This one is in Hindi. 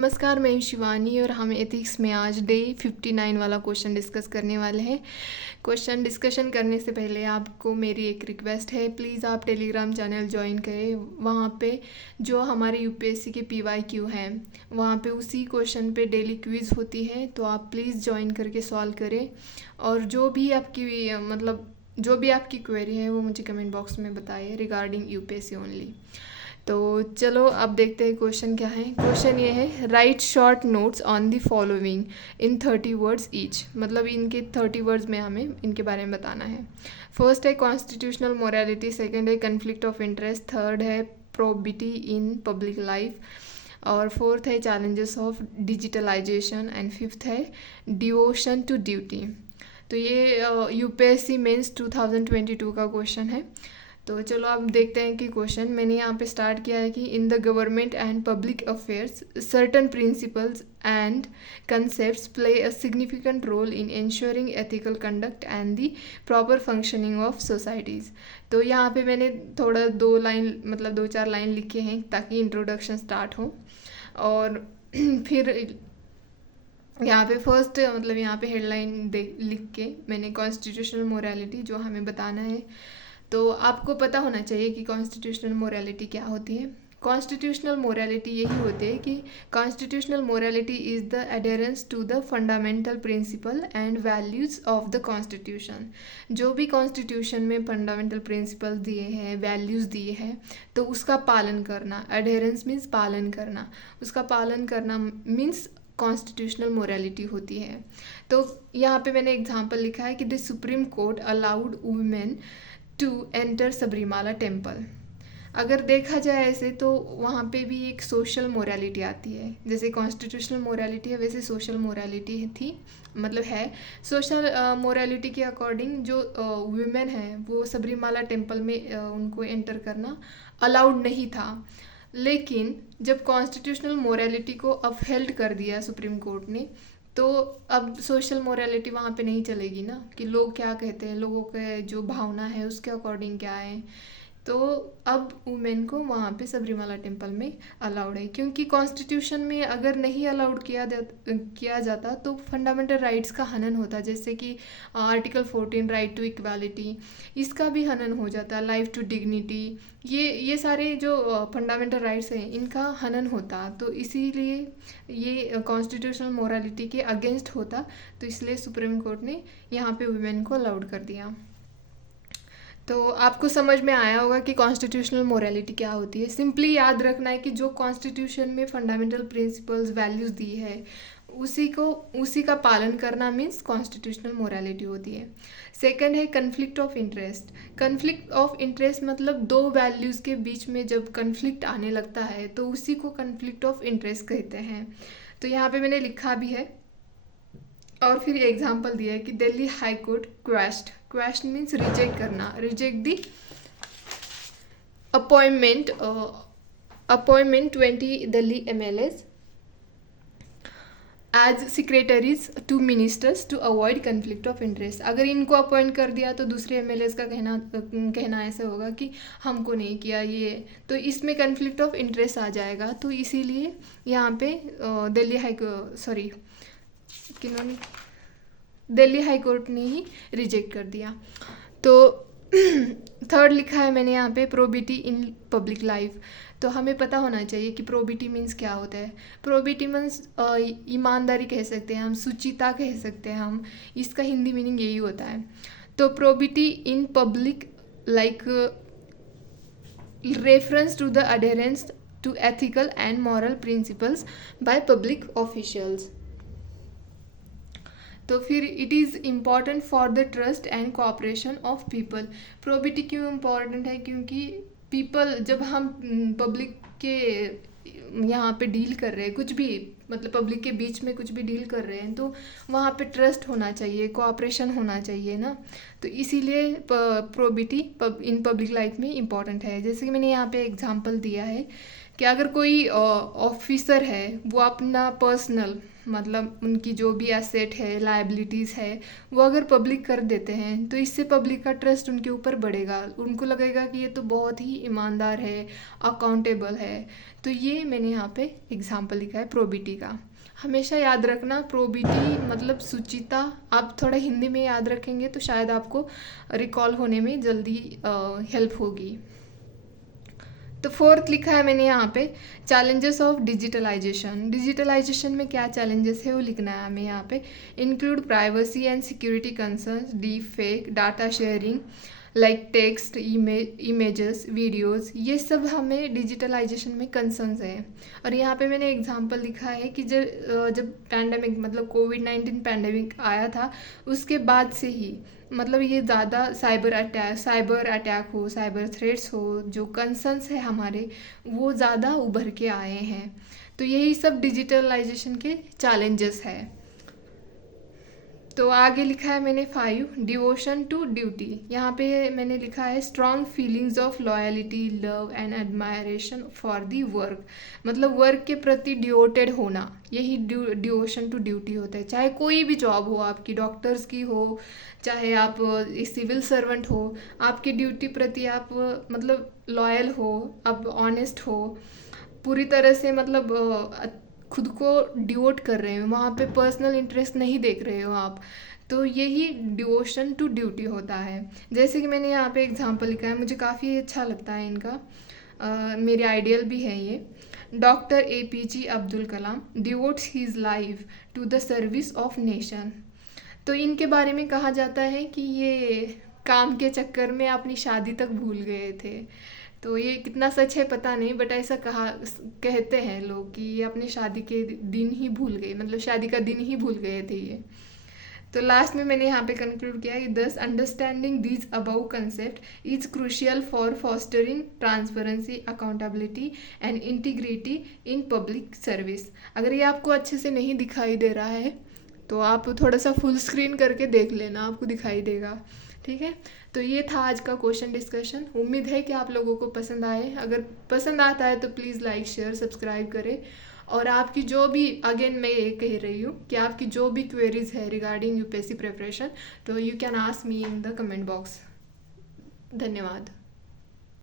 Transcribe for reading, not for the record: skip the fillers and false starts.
नमस्कार, मैं हूं शिवानी और हम एथिक्स में आज डे 59 वाला क्वेश्चन डिस्कस करने वाले हैं। क्वेश्चन डिस्कशन करने से पहले आपको मेरी एक रिक्वेस्ट है, प्लीज़ आप टेलीग्राम चैनल ज्वाइन करें। वहाँ पे जो हमारे यूपीएससी के PYQ हैं वहाँ पे उसी क्वेश्चन पे डेली क्विज़ होती है, तो आप प्लीज़ ज्वाइन करके सॉल्व करें। और जो भी आपकी क्वेरी है वो मुझे कमेंट बॉक्स में बताइए रिगार्डिंग यूपीएससी ओनली। तो चलो अब देखते हैं क्वेश्चन क्या है। क्वेश्चन ये है, right short notes on the following in 30 words each. मतलब इनके 30 वर्ड्स में हमें इनके बारे में बताना है। फर्स्ट है कॉन्स्टिट्यूशनल मोरालिटी, सेकंड है कन्फ्लिक्ट ऑफ इंटरेस्ट, थर्ड है प्रोबिटी इन पब्लिक लाइफ, और फोर्थ है challenges of digitalization, and fifth है डिवोशन टू ड्यूटी। तो ये यूपीएससी मेंस 2022 का क्वेश्चन है। तो चलो अब देखते हैं कि क्वेश्चन मैंने यहाँ पे स्टार्ट किया है कि in the government and public affairs certain principles and concepts play a significant role in ensuring ethical conduct and the proper functioning of societies. तो यहाँ पे मैंने थोड़ा 2-4 लाइन लिखे हैं ताकि इंट्रोडक्शन स्टार्ट हो। और फिर यहाँ पे फर्स्ट यहाँ पे हेडलाइन लिख के मैंने कॉन्स्टिट्यूशनल मोरालिटी जो हमें बताना है। तो आपको पता होना चाहिए कि कॉन्स्टिट्यूशनल मोरालिटी क्या होती है। कॉन्स्टिट्यूशनल मोरालिटी यही होती है कि constitutional morality is the adherence to the fundamental principle and values of the constitution. जो भी कॉन्स्टिट्यूशन में फंडामेंटल प्रिंसिपल दिए हैं, वैल्यूज़ दिए हैं, तो उसका पालन करना। एडेरेंस मीन्स पालन करना, उसका पालन करना मीन्स कॉन्स्टिट्यूशनल मोरालिटी होती है। तो यहाँ पे मैंने एग्जांपल लिखा है कि the Supreme Court allowed women to enter Sabarimala temple. अगर देखा जाए ऐसे तो वहाँ पे भी एक सोशल मोरालिटी आती है। जैसे कॉन्स्टिट्यूशनल मोरालिटी है वैसे सोशल मोरालिटी थी, मतलब है। सोशल मोरालिटी के अकॉर्डिंग जो वुमेन है वो सबरीमाला टेम्पल में उनको एंटर करना अलाउड नहीं था। लेकिन जब कॉन्स्टिट्यूशनल मोरालिटी को अपहेल्ड कर दिया सुप्रीम कोर्ट ने, तो अब सोशल मोरालिटी वहाँ पे नहीं चलेगी ना, कि लोग क्या कहते हैं, लोगों के जो भावना है उसके अकॉर्डिंग क्या है। तो अब वुमेन को वहाँ पे सबरीमाला टेम्पल में अलाउड है, क्योंकि कॉन्स्टिट्यूशन में अगर नहीं अलाउड किया जाता तो फंडामेंटल राइट्स का हनन होता। जैसे कि आर्टिकल 14 राइट टू इक्वालिटी, इसका भी हनन हो जाता। लाइफ टू डिग्निटी, ये सारे जो फंडामेंटल राइट्स हैं इनका हनन होता। तो इसीलिए ये कॉन्स्टिट्यूशनल मोरालिटी के अगेंस्ट होता। तो इसलिए सुप्रीम कोर्ट ने यहाँ पे वुमेन को अलाउड कर दिया। तो आपको समझ में आया होगा कि कॉन्स्टिट्यूशनल मोरालिटी क्या होती है। सिंपली याद रखना है कि जो कॉन्स्टिट्यूशन में फंडामेंटल प्रिंसिपल्स, वैल्यूज़ दी है उसी का पालन करना मीन्स कॉन्स्टिट्यूशनल मोरालिटी होती है। सेकंड है conflict of interest. Conflict of interest मतलब दो वैल्यूज़ के बीच में जब कन्फ्लिक्ट आने लगता है तो उसी को कन्फ्लिक्ट ऑफ इंटरेस्ट कहते हैं। तो यहाँ पे मैंने लिखा भी है और फिर एग्जाम्पल दिया है कि Delhi high court question means reject करना, reject the appointment 20 Delhi MLAs as secretaries to ministers to avoid conflict of interest. अगर इनको अपॉइंट कर दिया तो दूसरे MLAs का कहना ऐसा होगा कि हमको नहीं किया ये, तो इसमें कन्फ्लिक्ट ऑफ इंटरेस्ट आ जाएगा। तो इसीलिए यहाँ पे दिल्ली हाई कोर्ट ने ही रिजेक्ट कर दिया। तो थर्ड लिखा है मैंने यहाँ पे प्रोबिटी इन पब्लिक लाइफ। तो हमें पता होना चाहिए कि प्रोबिटी मीन्स क्या होता है। प्रोबिटी मीन्स ईमानदारी कह सकते हैं हम, सुचिता कह सकते हैं हम, इसका हिंदी मीनिंग यही होता है। तो probity in public like reference to the adherence to ethical and moral principles by public officials. तो फिर it is important for the trust and cooperation of people. Probity क्यों इम्पॉर्टेंट है? क्योंकि पीपल, जब हम पब्लिक के यहाँ पे डील कर रहे हैं, कुछ भी मतलब पब्लिक के बीच में कुछ भी डील कर रहे हैं, तो वहाँ पे ट्रस्ट होना चाहिए, कोऑपरेशन होना चाहिए ना। तो इसीलिए प्रोबिटी इन पब्लिक लाइफ में इम्पॉर्टेंट है। जैसे कि मैंने यहाँ पे एग्जांपल दिया है कि अगर कोई ऑफिसर है वो अपना पर्सनल मतलब उनकी जो भी एसेट है, लायबिलिटीज़ है, वो अगर पब्लिक कर देते हैं तो इससे पब्लिक का ट्रस्ट उनके ऊपर बढ़ेगा। उनको लगेगा कि ये तो बहुत ही ईमानदार है, अकाउंटेबल है। तो ये मैंने यहाँ पे एग्जाम्पल लिखा है प्रोबिटी का। हमेशा याद रखना प्रोबिटी मतलब सुचिता। आप थोड़ा हिंदी में याद रखेंगे तो शायद आपको रिकॉल होने में जल्दी हेल्प होगी। तो फोर्थ लिखा है मैंने यहाँ पे चैलेंजेस ऑफ डिजिटलाइजेशन। डिजिटलाइजेशन में क्या चैलेंजेस है वो लिखना है हमें यहाँ पे। Include privacy and security concerns, deep fake, data sharing like text, images, videos, ये सब हमें डिजिटलाइजेशन में कंसर्न्स है। और यहाँ पे मैंने एग्जांपल लिखा है कि जब पैंडमिक मतलब कोविड-19 पैंडमिक आया था उसके बाद से ही मतलब ये ज़्यादा साइबर अटैक हो, साइबर थ्रेट्स हो, जो कंसर्न्स है हमारे वो ज़्यादा उभर के आए हैं। तो यही सब डिजिटलाइजेशन के चैलेंजेस है। तो आगे लिखा है मैंने 5 डिवोशन टू ड्यूटी। यहाँ पे मैंने लिखा है strong feelings of loyalty, love and admiration for the work. मतलब वर्क के प्रति डिवोटेड होना, यही डिवोशन टू ड्यूटी होता है। चाहे कोई भी जॉब हो, आपकी डॉक्टर्स की हो, चाहे आप सिविल सर्वेंट हो, आपकी ड्यूटी प्रति आप मतलब लॉयल हो, आप ऑनेस्ट हो, पूरी तरह से मतलब खुद को डिवोट कर रहे हो, वहाँ पे पर्सनल इंटरेस्ट नहीं देख रहे हो आप। तो यही डिवोशन टू ड्यूटी होता है। जैसे कि मैंने यहाँ पे एग्जांपल लिखा है, मुझे काफ़ी अच्छा लगता है इनका, मेरे आइडियल भी है ये। Doctor APJ Abdul Kalam devotes his life to the service of nation. तो इनके बारे में कहा जाता है कि ये काम के चक्कर में अपनी शादी तक भूल गए थे। तो ये कितना सच है पता नहीं, बट ऐसा कहते हैं लोग कि ये अपने शादी के दिन ही भूल गए, मतलब शादी का दिन ही भूल गए थे ये। तो लास्ट में मैंने यहाँ पे कंक्लूड किया कि thus understanding these above concept is crucial for fostering transparency, accountability and integrity in public service. अगर ये आपको अच्छे से नहीं दिखाई दे रहा है तो आप थोड़ा सा फुल स्क्रीन करके देख लेना, आपको दिखाई देगा। ठीक है, तो ये था आज का क्वेश्चन डिस्कशन। उम्मीद है कि आप लोगों को पसंद आए। अगर पसंद आता है तो प्लीज़ लाइक, शेयर, सब्सक्राइब करें। और आपकी जो भी, अगेन मैं ये कह रही हूँ कि आपकी जो भी क्वेरीज है रिगार्डिंग UPSC प्रिपरेशन, तो you can ask me in the comment box. धन्यवाद।